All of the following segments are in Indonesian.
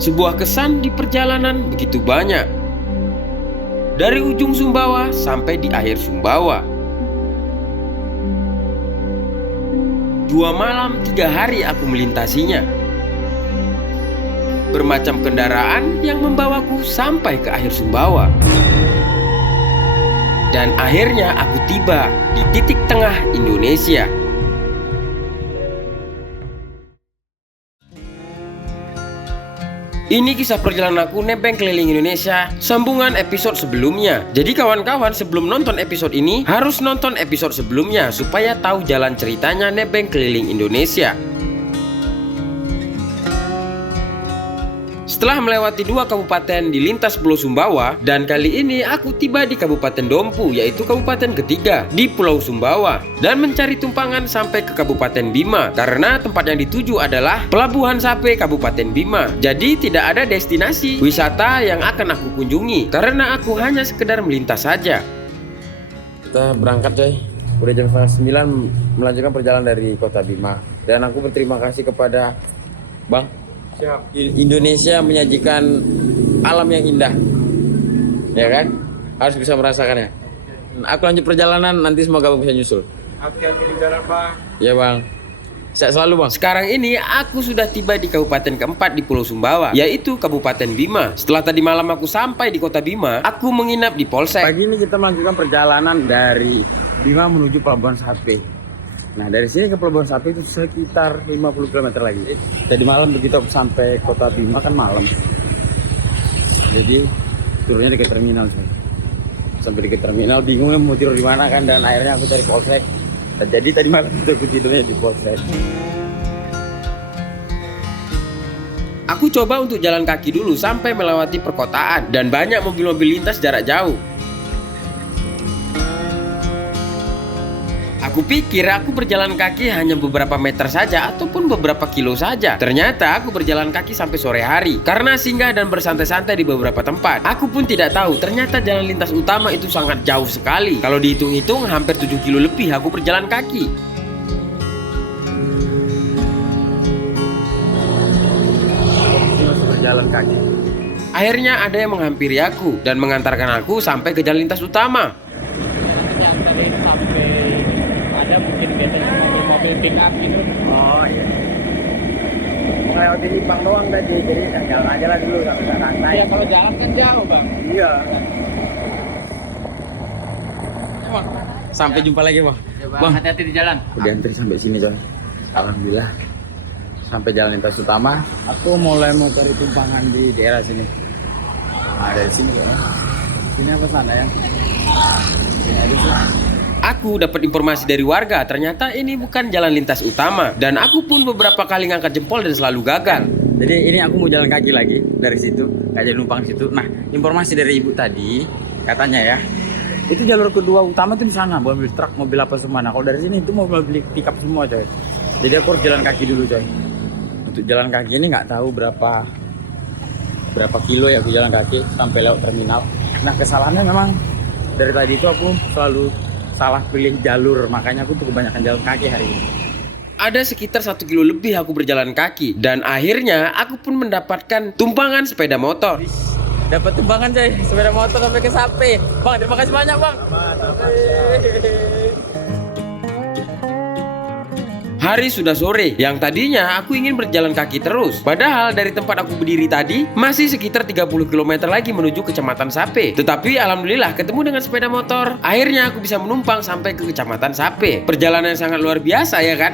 Sebuah kesan di perjalanan begitu banyak. Dari ujung Sumbawa sampai di akhir Sumbawa. 2 malam 3 hari aku melintasinya. Bermacam kendaraan yang membawaku sampai ke akhir Sumbawa. Dan akhirnya aku tiba di titik tengah Indonesia. Ini kisah perjalanan aku nebeng keliling Indonesia, sambungan episode sebelumnya. Jadi kawan-kawan, sebelum nonton episode ini harus nonton episode sebelumnya supaya tahu jalan ceritanya nebeng keliling Indonesia. Setelah melewati 2 kabupaten di lintas Pulau Sumbawa, dan kali ini aku tiba di Kabupaten Dompu, yaitu kabupaten ketiga di Pulau Sumbawa, dan mencari tumpangan sampai ke Kabupaten Bima karena tempat yang dituju adalah Pelabuhan Sape Kabupaten Bima. Jadi tidak ada destinasi wisata yang akan aku kunjungi karena aku hanya sekedar melintas saja. Kita berangkat coy, udah jam 8:30 melanjutkan perjalanan dari kota Bima, dan aku berterima kasih kepada Bang. Siap. Indonesia menyajikan alam yang indah, ya kan? Harus bisa merasakannya. Aku lanjut perjalanan, nanti semoga Bang bisa nyusul. Hati-hati di jalan, Bang. Ya Bang. Sehat selalu Bang. Sekarang ini aku sudah tiba di kabupaten keempat di Pulau Sumbawa, yaitu Kabupaten Bima. Setelah tadi malam aku sampai di kota Bima, aku menginap di Polsek. Pagi ini kita melanjutkan perjalanan dari Bima menuju Pelabuhan Sape. Nah dari sini ke Pelabuhan Sape itu sekitar 50 km lagi. Tadi malam begitu aku sampai kota Bima kan malam. Jadi turunnya dekat terminal. Sampai dekat terminal bingung mau tidur di mana kan, dan akhirnya aku cari Polsek. Dan jadi tadi malam itu aku tidurnya di Polsek. Aku coba untuk jalan kaki dulu sampai melewati perkotaan dan banyak mobil-mobil lintas jarak jauh. Aku pikir aku berjalan kaki hanya beberapa meter saja ataupun beberapa kilo saja. Ternyata aku berjalan kaki sampai sore hari karena singgah dan bersantai-santai di beberapa tempat. Aku pun tidak tahu ternyata jalan lintas utama itu sangat jauh sekali. Kalau dihitung-hitung hampir 7 kilo lebih aku berjalan kaki. Berjalan kaki. Akhirnya ada yang menghampiri aku dan mengantarkan aku sampai ke jalan lintas utama. Pick up gitu. Oh iya. Melewati Lipang doang tadi, jadi jalan aja lah dulu sampai santai. Iya, kalau jalan kan jauh Bang. Iya. Ya, Bang. Sampai jumpa lagi Bang. Ya, Bang, hati-hati di jalan. Udah antri sampai sini coy. Alhamdulillah. Sampai jalan lintas utama. Aku mulai mau cari tumpangan di daerah sini. Nah dari sini ya. Sini apa sana ya? Ya di sini. Aku dapat informasi dari warga, ternyata ini bukan jalan lintas utama. Dan aku pun beberapa kali ngangkat jempol dan selalu gagal. Jadi ini aku mau jalan kaki lagi dari situ, nggak jadi numpang situ. Nah, informasi dari ibu tadi, katanya ya, itu jalur kedua utama itu di sana, mobil truk, mobil apa semua. Nah, kalau dari sini itu mobil pick up semua coy. Jadi aku harus jalan kaki dulu coy. Untuk jalan kaki ini nggak tahu berapa kilo ya aku jalan kaki sampai lewat terminal. Nah, kesalahannya memang dari tadi itu aku selalu salah pilih jalur, makanya aku tuh kebanyakan jalan kaki hari ini. Ada sekitar 1 kilo lebih aku berjalan kaki, dan akhirnya aku pun mendapatkan tumpangan sepeda motor. Dapat tumpangan coy, sepeda motor sampai ke Sape. Bang, terima kasih banyak Bang. Hari sudah sore, yang tadinya aku ingin berjalan kaki terus. Padahal dari tempat aku berdiri tadi, masih sekitar 30 km lagi menuju Kecamatan Sape. Tetapi alhamdulillah ketemu dengan sepeda motor. Akhirnya aku bisa menumpang sampai ke Kecamatan Sape. Perjalanan yang sangat luar biasa ya kan?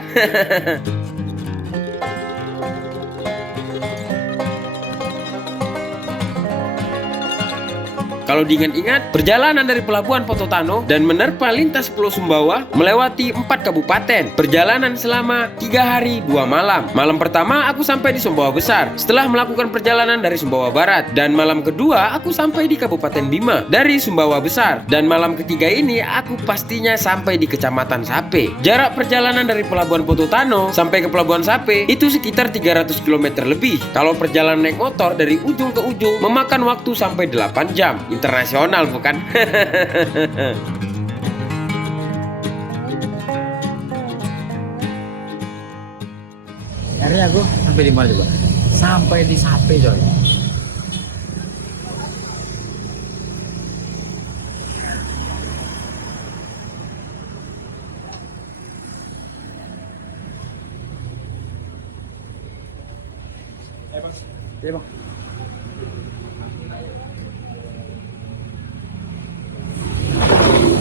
Kalau diingat-ingat, perjalanan dari Pelabuhan Pototano dan menerpa lintas Pulau Sumbawa melewati 4 kabupaten. Perjalanan selama 3 hari 2 malam. Malam pertama aku sampai di Sumbawa Besar setelah melakukan perjalanan dari Sumbawa Barat. Dan malam kedua aku sampai di Kabupaten Bima dari Sumbawa Besar. Dan malam ketiga ini aku pastinya sampai di Kecamatan Sape. Jarak perjalanan dari Pelabuhan Pototano sampai ke Pelabuhan Sape itu sekitar 300 km lebih. Kalau perjalanan naik motor dari ujung ke ujung memakan waktu sampai 8 jam. Internasional bukan? Akhirnya aku sampai di mana coba? sampai di Sape coy. Iya bang.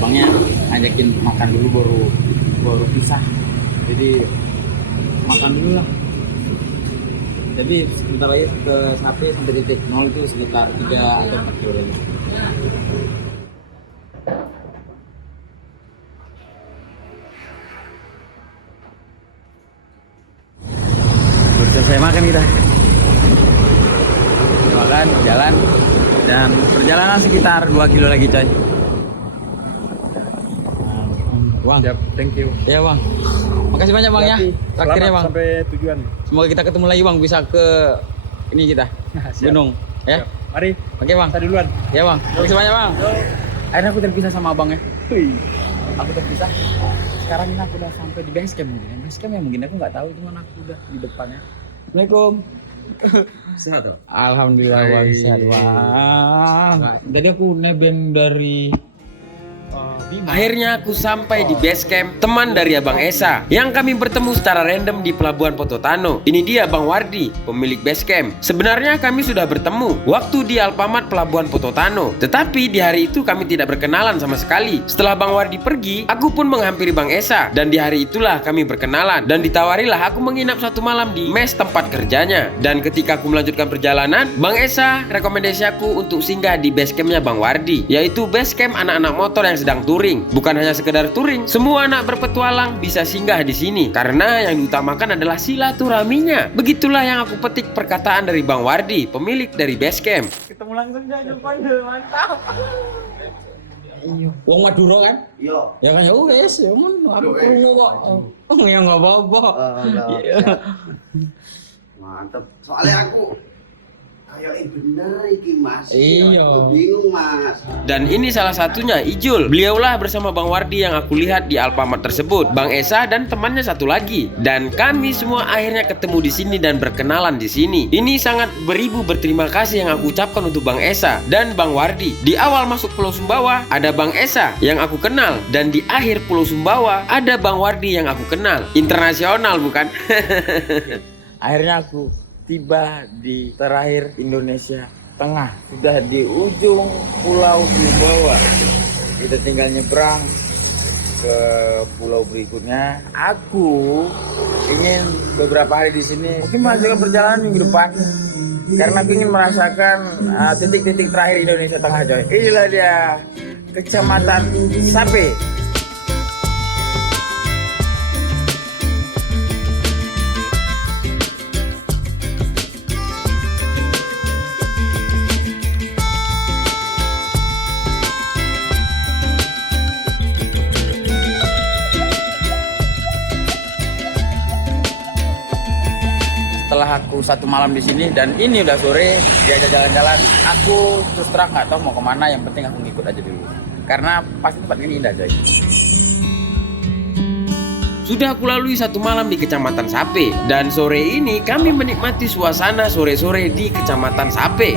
Bangnya ngajakin makan dulu baru pisah. Jadi makan dulu lah. Jadi sebentar lagi ke Sape sampai titik 0 itu sekitar 3 atau 4 kilo lagi. Baru selesai makan kita. Makan, jalan, dan perjalanan sekitar 2 kilo lagi coy. Bang, Siap, thank you. ya bang, makasih banyak bang ya, terakhirnya bang. Sampai tujuan. Semoga kita ketemu lagi bang, bisa ke ini kita Siap. gunung, ya. Siap. Mari, Oke bang, kita duluan. ya bang, makasih banyak bang. Akhirnya aku terpisah sama abangnya. Wih. Aku terpisah. Sekarang ini aku udah sampai di base camp mungkin. Base camp ya mungkin aku nggak tahu, cuman aku udah di depannya. Assalamualaikum. Sehat tuh. Alhamdulillah bang, sehat bang. Tadi aku nebeng dari Akhirnya aku sampai di base camp teman dari Abang Esa yang kami bertemu secara random di Pelabuhan Pototano. Ini dia Bang Wardi, pemilik base camp. Sebenarnya kami sudah bertemu waktu di Alfamart Pelabuhan Pototano, tetapi di hari itu kami tidak berkenalan sama sekali. Setelah Bang Wardi pergi, aku pun menghampiri Bang Esa dan di hari itulah kami berkenalan dan ditawarilah aku menginap 1 malam di mes tempat kerjanya. Dan ketika aku melanjutkan perjalanan, Bang Esa rekomendasi aku untuk singgah di base campnya Bang Wardi, yaitu base camp anak-anak motor yang sedang touring. Bukan hanya sekedar touring, semua anak berpetualang bisa singgah di sini karena yang diutamakan adalah silaturahminya. Begitulah yang aku petik perkataan dari Bang Wardi, pemilik dari base camp. ketemu langsung aja Pande, mantap. Iya. Wong Madura kan? Iya. Ya kan ya wes, ya mun aku krungu kok. Oh ya enggak apa-apa. Iya. Mantep. Soalnya aku kayak bener iki Mas. Iya. Aku bingung Mas. Dan ini salah satunya Ijul. Beliaulah bersama Bang Wardi yang aku lihat di Alfamart tersebut, Bang Esa dan temannya satu lagi. Dan kami semua akhirnya ketemu di sini dan berkenalan di sini. Ini sangat beribu berterima kasih yang aku ucapkan untuk Bang Esa dan Bang Wardi. Di awal masuk Pulau Sumbawa ada Bang Esa yang aku kenal, dan di akhir Pulau Sumbawa ada Bang Wardi yang aku kenal. Internasional bukan? Akhirnya aku tiba di terakhir Indonesia Tengah, sudah di ujung Pulau Sumbawa. Kita tinggal nyebrang ke pulau berikutnya. Aku ingin beberapa hari di sini, mungkin melanjutkan perjalanan minggu depan, karena aku ingin merasakan titik-titik terakhir Indonesia Tengah coy. Inilah dia Kecamatan Sape. Setelah aku 1 malam di sini dan ini udah sore, diajak jalan-jalan, aku terus terang nggak tahu mau kemana. Yang penting aku ngikut aja dulu, karena pasti tempat ini indah coy. Sudah aku lalui 1 malam di Kecamatan Sape, dan sore ini kami menikmati suasana sore-sore di Kecamatan Sape.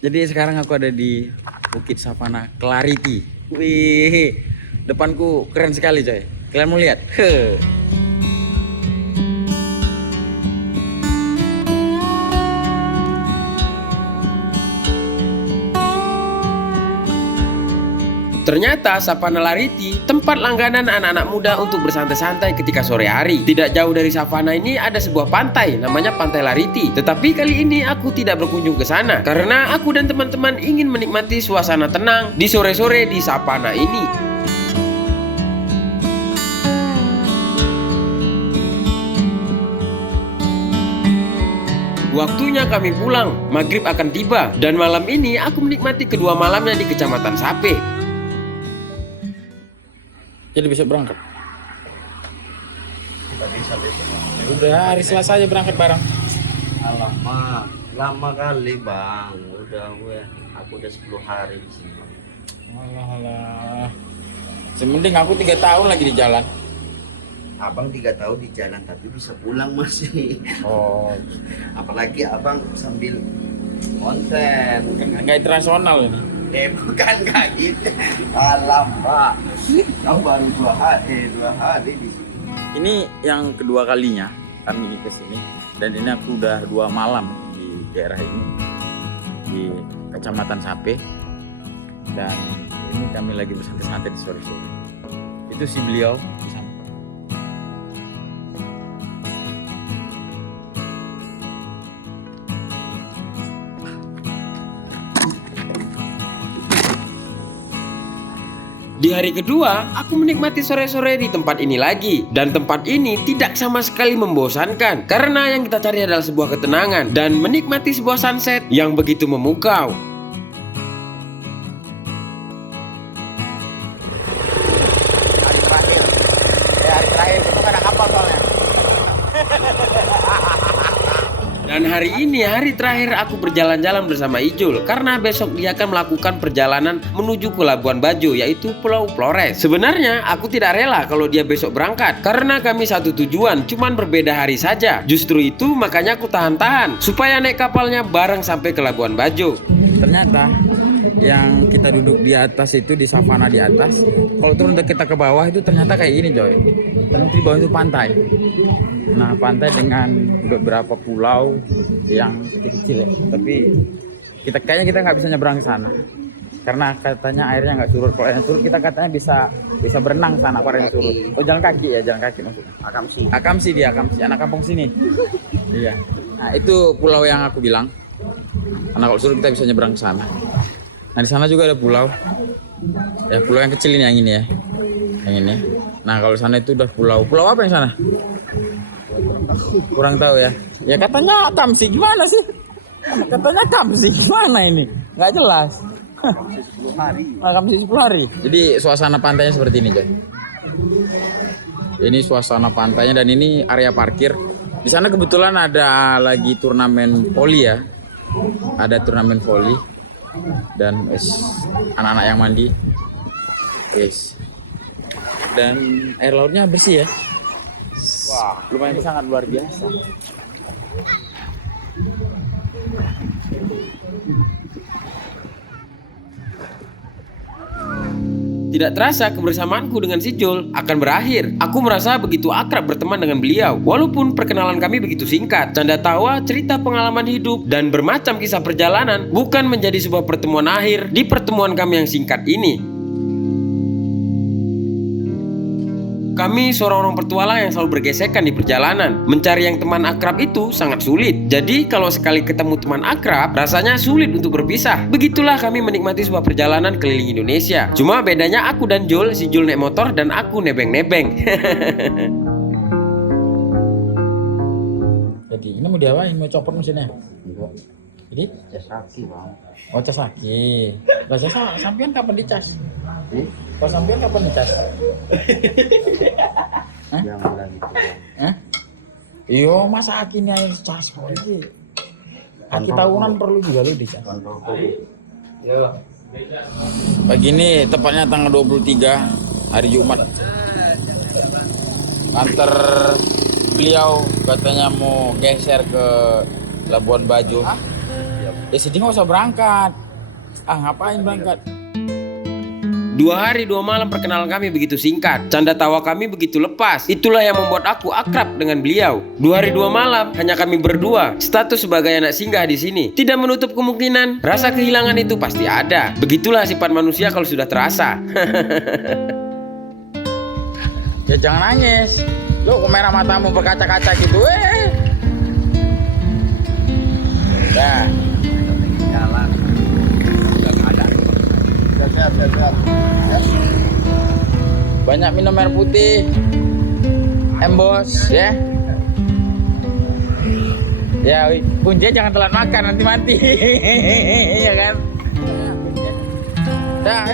Jadi sekarang aku ada di Bukit Sapana Clarity. Wih, depanku keren sekali coy. Kalian mau lihat? Ternyata Sapana Lariti tempat langganan anak-anak muda untuk bersantai-santai ketika sore hari. Tidak jauh dari Sapana ini ada sebuah pantai namanya Pantai Lariti. Tetapi kali ini aku tidak berkunjung ke sana karena aku dan teman-teman ingin menikmati suasana tenang di sore-sore di Sapana ini. Waktunya kami pulang, maghrib akan tiba. Dan malam ini aku menikmati kedua malamnya di Kecamatan Sape. Jadi besok berangkat. Nggak bisa besok. Udah hari Selasa aja berangkat bareng. Alamak, lama kali bang. Udah aku udah 10 hari di sini. Alah. Semending aku 3 tahun lagi di jalan. Abang 3 tahun di jalan tapi bisa pulang masih. Oh, Apalagi abang sambil konten. nggak internasional ini. Bukan kayak gitu. Alamak, kau baru 2 hari di sini. Ini yang kedua kalinya kami ke sini dan ini aku udah 2 malam di daerah ini di Kecamatan Sape dan ini kami lagi bersantai-santai di sore-sore. Itu si beliau di sana. Di hari kedua, aku menikmati sore-sore di tempat ini lagi. Dan tempat ini tidak sama sekali membosankan. Karena yang kita cari adalah sebuah ketenangan dan menikmati sebuah sunset yang begitu memukau. Hari terakhir itu ada kapal soalnya. Dan hari ini hari terakhir aku berjalan-jalan bersama Ijul. Karena besok dia akan melakukan perjalanan menuju ke Labuan Bajo, yaitu Pulau Flores. Sebenarnya aku tidak rela kalau dia besok berangkat. Karena kami satu tujuan, cuman berbeda hari saja. Justru itu makanya aku tahan-tahan supaya naik kapalnya bareng sampai ke Labuan Bajo. Ternyata yang kita duduk di atas itu di savana di atas, kalau turun kita ke bawah itu ternyata kayak gini coy. Ternyata di bawah itu pantai. Nah pantai dengan beberapa pulau yang kecil-kecil ya. Tapi kayaknya kita nggak bisa nyebrang ke sana karena katanya airnya nggak surut. Kalau airnya surut kita katanya bisa berenang sana kalau airnya surut. Oh jalan kaki ya, jalan kaki maksudnya. Akamsi dia, anak kampung sini. Iya. Nah itu pulau yang aku bilang. Karena kalau surut kita bisa nyebrang ke sana. Nah di sana juga ada pulau. Ya pulau yang kecil ini yang ini ya. Yang ini. Nah kalau sana itu udah pulau apa yang sana? Kurang tahu ya. Ya katanya Akamsi gimana sih? Katanya Akamsi gimana ini? Nggak jelas. 10 hari. Akamsi 10 hari. Jadi suasana pantainya seperti ini, coy. Ini suasana pantainya dan ini area parkir. Di sana kebetulan ada lagi turnamen voli ya. Ada turnamen voli dan anak-anak yang mandi. Yes. Dan air lautnya bersih ya. Wah, lumayan sangat luar biasa. Tidak terasa kebersamaanku dengan si Jul akan berakhir. Aku merasa begitu akrab berteman dengan beliau. Walaupun perkenalan kami begitu singkat, canda tawa, cerita pengalaman hidup, dan bermacam kisah perjalanan bukan menjadi sebuah pertemuan akhir di pertemuan kami yang singkat ini. Kami seorang orang petualang yang selalu bergesekan di perjalanan. Mencari yang teman akrab itu sangat sulit. Jadi kalau sekali ketemu teman akrab, rasanya sulit untuk berpisah. Begitulah kami menikmati sebuah perjalanan keliling Indonesia. Cuma bedanya aku dan Jul, si Jul naik motor dan aku nebeng-nebeng. Jadi ini mau diapain? Mau copot mesinnya? Jadi Cas kaki bang. oh cas kaki. Lah sampean kapan dicas? Kalau sampean kapan dicas? Jangan lagi itu bang. Iyo masa akinya cas kok iki. Aki tahunan perlu juga lu dicas. Kontrol dulu. Ya. Pagi ini tepatnya tanggal 23 hari Jumat. Antar beliau katanya mau geser ke Labuan Bajo. Ya sini nggak usah berangkat. Ngapain berangkat? 2 hari 2 malam perkenalan kami begitu singkat. Canda tawa kami begitu lepas. Itulah yang membuat aku akrab dengan beliau. 2 hari 2 malam hanya kami berdua. Status sebagai anak singgah di sini tidak menutup kemungkinan rasa kehilangan itu pasti ada. Begitulah sifat manusia kalau sudah terasa. Ya jangan nangis. Lu kok merah matamu berkaca-kaca gitu. Udah. Jalan. Udah nggak ada. Sehat. Banyak minum air putih. Bos ya. Ya, kuncinya jangan telat makan nanti mati. Iya kan? Dah,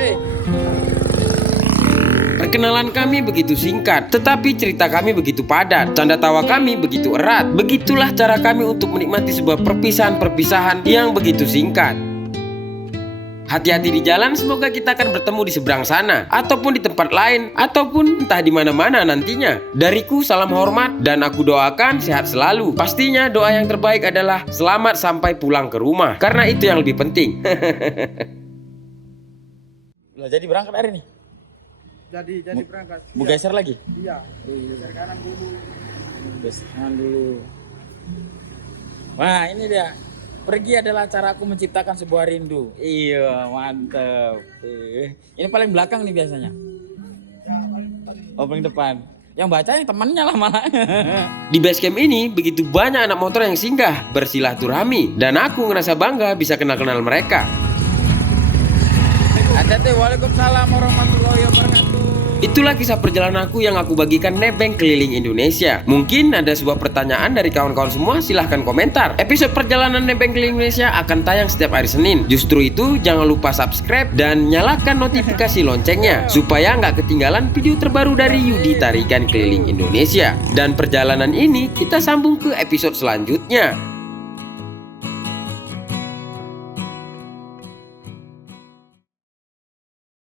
Perkenalan kami begitu singkat, tetapi cerita kami begitu padat. Canda tawa kami begitu erat. Begitulah cara kami untuk menikmati sebuah perpisahan-perpisahan yang begitu singkat. Hati-hati di jalan, semoga kita akan bertemu di seberang sana, ataupun di tempat lain, ataupun entah di mana-mana nantinya. Dariku salam hormat dan aku doakan sehat selalu. Pastinya doa yang terbaik adalah selamat sampai pulang ke rumah, karena itu yang lebih penting. Lah jadi berangkat hari ini? Jadi berangkat. Mau geser lagi? Iya. Geser kanan dulu. Geser kanan dulu. Wah, ini dia. Pergi adalah caraku menciptakan sebuah rindu. Iya, mantep. Ini paling belakang nih biasanya. Oh, paling depan. Yang baca yang temannya lah malah. Di basecamp ini begitu banyak anak motor yang singgah bersilaturahmi, dan aku ngerasa bangga bisa kenal-kenal mereka. Hati-hati, waalaikumsalam warahmatullahi wabarakatuh. Itulah kisah perjalanan aku yang aku bagikan nebeng keliling Indonesia. Mungkin ada sebuah pertanyaan dari kawan-kawan semua, silahkan komentar. Episode perjalanan nebeng keliling Indonesia akan tayang setiap hari Senin. Justru itu jangan lupa subscribe dan nyalakan notifikasi loncengnya supaya nggak ketinggalan video terbaru dari Yudi Tarikan Keliling Indonesia. Dan perjalanan ini kita sambung ke episode selanjutnya.